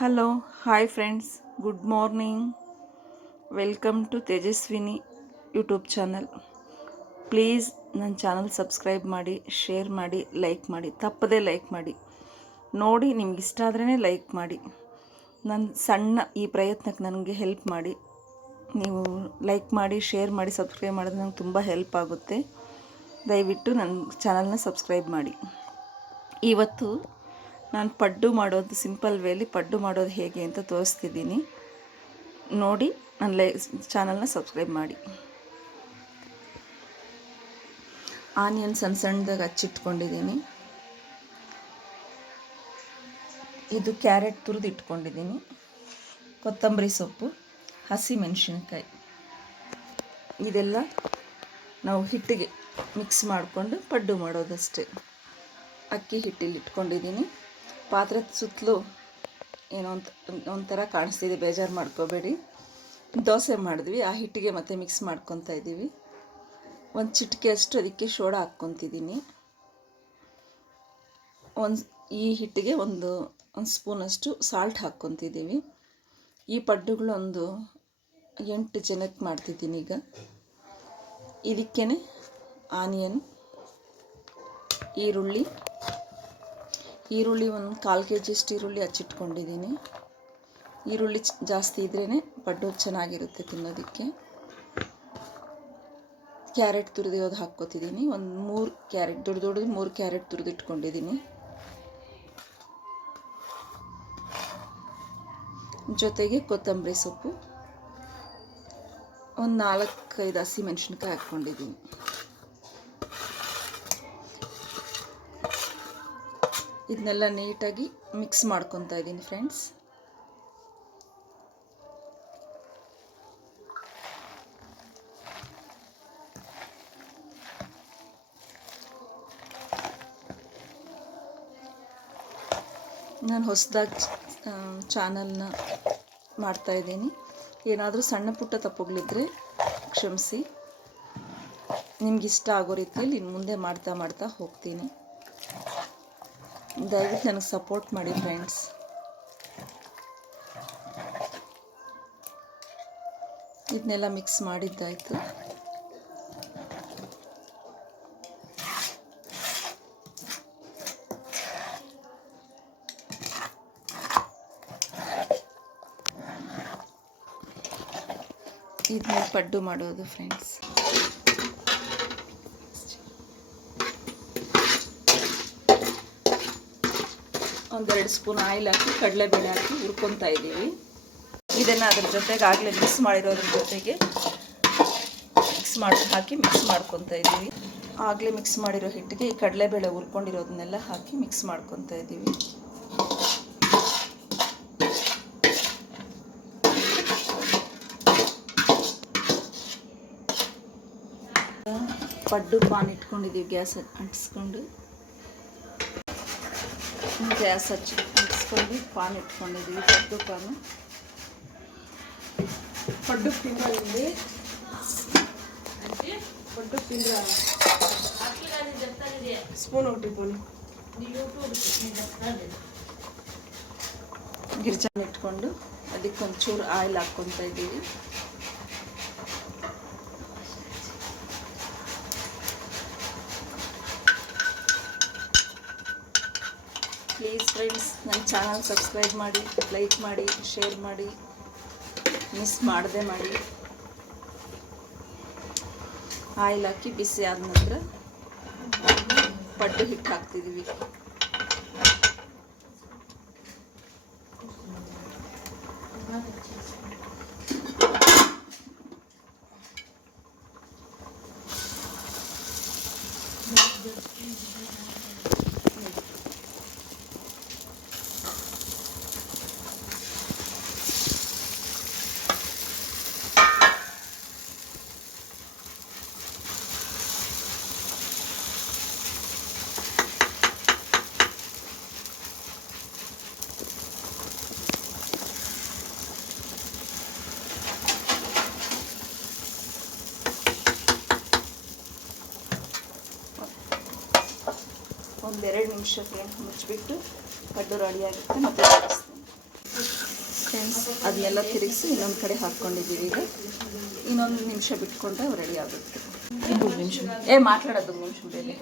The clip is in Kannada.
Hello hi friends, good morning. Welcome to Tejaswini YouTube channel. Please ನನ್ನ ಚಾನಲ್ ಸಬ್ಸ್ಕ್ರೈಬ್ ಮಾಡಿ, ಶೇರ್ ಮಾಡಿ, ಲೈಕ್ ಮಾಡಿ. ತಪ್ಪದೇ ಲೈಕ್ ಮಾಡಿ. ನೋಡಿ ನಿಮ್ಗೆ ಇಷ್ಟ ಆದ್ರೇ ಲೈಕ್ ಮಾಡಿ. ನನ್ನ ಸಣ್ಣ ಈ ಪ್ರಯತ್ನಕ್ಕೆ ನನಗೆ ಹೆಲ್ಪ್ ಮಾಡಿ. ನೀವು ಲೈಕ್ ಮಾಡಿ, ಶೇರ್ ಮಾಡಿ, ಸಬ್ಸ್ಕ್ರೈಬ್ ಮಾಡಿದ್ರೆ ನಂಗೆ ತುಂಬ ಹೆಲ್ಪ್ ಆಗುತ್ತೆ. ದಯವಿಟ್ಟು ನನ್ನ ಚಾನಲ್ನ ಸಬ್ಸ್ಕ್ರೈಬ್ ಮಾಡಿ. ಇವತ್ತು ನಾನು ಪಡ್ಡು ಮಾಡೋದು ಸಿಂಪಲ್ ವೇಲಿ ಪಡ್ಡು ಮಾಡೋದು ಹೇಗೆ ಅಂತ ತೋರಿಸ್ತಿದ್ದೀನಿ. ನೋಡಿ ನನ್ನ ಚಾನಲ್ನ ಸಬ್ಸ್ಕ್ರೈಬ್ ಮಾಡಿ. ಆನಿಯನ್ ಸಣ್ಣ ಸಣ್ಣದಾಗಿ ಹಚ್ಚಿಟ್ಕೊಂಡಿದ್ದೀನಿ. ಇದು ಕ್ಯಾರೆಟ್ ತುರಿದು ಇಟ್ಕೊಂಡಿದ್ದೀನಿ. ಕೊತ್ತಂಬರಿ ಸೊಪ್ಪು, ಹಸಿ ಮೆಣಸಿನ್ಕಾಯಿ, ಇದೆಲ್ಲ ನಾವು ಹಿಟ್ಟಿಗೆ ಮಿಕ್ಸ್ ಮಾಡಿಕೊಂಡು ಪಡ್ಡು ಮಾಡೋದಷ್ಟೇ. ಅಕ್ಕಿ ಹಿಟ್ಟಿಲ್ಲಿ ಇಟ್ಕೊಂಡಿದ್ದೀನಿ. ಪಾತ್ರೆ ಸುತ್ತಲೂ ಏನೋ ಒಂಥರ ಕಾಣಿಸ್ತಿದೆ, ಬೇಜಾರು ಮಾಡ್ಕೋಬೇಡಿ. ದೋಸೆ ಮಾಡಿದ್ವಿ, ಆ ಹಿಟ್ಟಿಗೆ ಮತ್ತೆ ಮಿಕ್ಸ್ ಮಾಡ್ಕೊತಾ ಇದ್ದೀವಿ. ಒಂದು ಚಿಟಿಕೆ ಅಷ್ಟು ಅದಕ್ಕೆ ಸೋಡಾ ಹಾಕ್ಕೊತಿದ್ದೀನಿ. ಈ ಹಿಟ್ಟಿಗೆ ಒಂದು ಸ್ಪೂನಷ್ಟು ಸಾಲ್ಟ್ ಹಾಕ್ಕೊತಿದ್ದೀವಿ. ಈ ಪಡ್ಡುಗಳು ಒಂದು 8 ಜನಕ್ಕೆ ಮಾಡ್ತಿದ್ದೀನಿ ಈಗ. ಇದಕ್ಕೇ ಆನಿಯನ್, ಈರುಳ್ಳಿ ಒಂದು 1/4 kg ಅಷ್ಟು ಈರುಳ್ಳಿ ಹಚ್ಚಿಟ್ಕೊಂಡಿದ್ದೀನಿ. ಈರುಳ್ಳಿ ಜಾಸ್ತಿ ಇದ್ರೇ ಪಡ್ಡು ಚೆನ್ನಾಗಿರುತ್ತೆ ತಿನ್ನೋದಕ್ಕೆ. ಕ್ಯಾರೆಟ್ ತುರಿದಿರೋದು ಹಾಕ್ಕೋತಿದ್ದೀನಿ. ಒಂದು 3 ಕ್ಯಾರೆಟ್, ದೊಡ್ಡದು 3 ಕ್ಯಾರೆಟ್ ತುರಿದಿಟ್ಕೊಂಡಿದ್ದೀನಿ. ಜೊತೆಗೆ ಕೊತ್ತಂಬರಿ ಸೊಪ್ಪು, ಒಂದು 4-5 ಹಸಿ ಮೆಣಸಿನ್ಕಾಯಿ ಹಾಕ್ಕೊಂಡಿದ್ದೀನಿ. ಇದನ್ನೆಲ್ಲ ನೀಟಾಗಿ ಮಿಕ್ಸ್ ಮಾಡ್ಕೊತಾ ಇದ್ದೀನಿ ಫ್ರೆಂಡ್ಸ್. ನಾನು ಹೊಸದಾಗಿ ಚಾನಲ್ನ ಮಾಡ್ತಾಯಿದ್ದೀನಿ. ಏನಾದರೂ ಸಣ್ಣ ಪುಟ್ಟ ತಪ್ಪುಗಳಿದ್ದರೆ ಕ್ಷಮಿಸಿ. ನಿಮಗಿಷ್ಟ ಆಗೋ ರೀತಿಯಲ್ಲಿ ಇನ್ನು ಮುಂದೆ ಮಾಡ್ತಾ ಹೋಗ್ತೀನಿ. ದಯವಿಟ್ಟು ನನಗೆ ಸಪೋರ್ಟ್ ಮಾಡಿ ಫ್ರೆಂಡ್ಸ್. ಇದನ್ನೆಲ್ಲ ಮಿಕ್ಸ್ ಮಾಡಿದ್ದಾಯಿತು. ಇದನ್ನ ಪಡ್ಡು ಮಾಡೋದು ಫ್ರೆಂಡ್ಸ್. ಒಂದೆರಡು ಸ್ಪೂನ್ ಆಯಿಲ್ ಹಾಕಿ ಕಡಲೆಬೇಳೆ ಹಾಕಿ ಹುರ್ಕೊತಾ ಇದ್ದೀವಿ. ಇದನ್ನು ಅದ್ರ ಜೊತೆಗೆ ಆಗಲೇ ಮಿಕ್ಸ್ ಮಾಡಿರೋದ್ರ ಜೊತೆಗೆ ಹಾಕಿ ಮಿಕ್ಸ್ ಮಾಡ್ಕೊತಾ ಇದ್ದೀವಿ. ಆಗಲೇ ಮಿಕ್ಸ್ ಮಾಡಿರೋ ಹಿಟ್ಟಿಗೆ ಈ ಕಡಲೆಬೇಳೆ ಹುರ್ಕೊಂಡಿರೋದನ್ನೆಲ್ಲ ಹಾಕಿ ಮಿಕ್ಸ್ ಮಾಡ್ಕೊತಾ ಇದ್ದೀವಿ. ಪಡ್ಡು ಪಾನ್ ಇಟ್ಕೊಂಡಿದ್ದೀವಿ. ಗ್ಯಾಸ್ ಅಂಟಿಸ್ಕೊಂಡು ಪಾನ್ ಇಟ್ಕೊಂಡಿದ್ದೀವಿ. ಪಡ್ಡು ಪಾನು, ಪಡ್ಡು ತಿಂಗಳಲ್ಲಿ ಪಡ್ಡು ತಿಂದ್ರ ಸ್ಪೂನ್ ಹೊಟ್ಟಿಕೊಂಡು ಗಿರ್ಜಾನ ಇಟ್ಕೊಂಡು ಅದಕ್ಕೆ ಒಂಚೂರು ಆಯಿಲ್ ಹಾಕ್ಕೊತಾ ಇದ್ದೀವಿ. ಪ್ಲೀಸ್ ಫ್ರೆಂಡ್ಸ್, ನನ್ನ ಚಾನಲ್ ಸಬ್ಸ್ಕ್ರೈಬ್ ಮಾಡಿ, ಲೈಕ್ ಮಾಡಿ, ಶೇರ್ ಮಾಡಿ, ಮಿಸ್ ಮಾಡದೆ ಮಾಡಿ. ಆಯಿಲ್ ಹಾಕಿ ಬಿಸಿ ಆದ ನಂತರ ಪಡ್ಡು ಹಿಟ್ಟು ಹಾಕ್ತಿದ್ದೀವಿ. ಒಂದು 2 ನಿಮಿಷ ಫ್ರೆಂಡ್ಸ್ ಮುಚ್ಚಿಬಿಟ್ಟು ಪಡ್ಡು ರೆಡಿಯಾಗುತ್ತೆ. ಮತ್ತೆ ತೋರಿಸ್ತೀನಿ. ಅದನ್ನೆಲ್ಲ ತಿರುಗಿಸಿ ಇನ್ನೊಂದು ಕಡೆ ಹಾಕ್ಕೊಂಡಿದ್ದೀವಿ. ಈಗ ಇನ್ನೊಂದು ನಿಮಿಷ ಬಿಟ್ಕೊಂಡ್ರೆ ರೆಡಿ ಆಗುತ್ತೆ. ಇನ್ನೊಂದು ನಿಮಿಷ ಮಾತಾಡೋದು ನಿಮಿಷ ಬೇರೆ.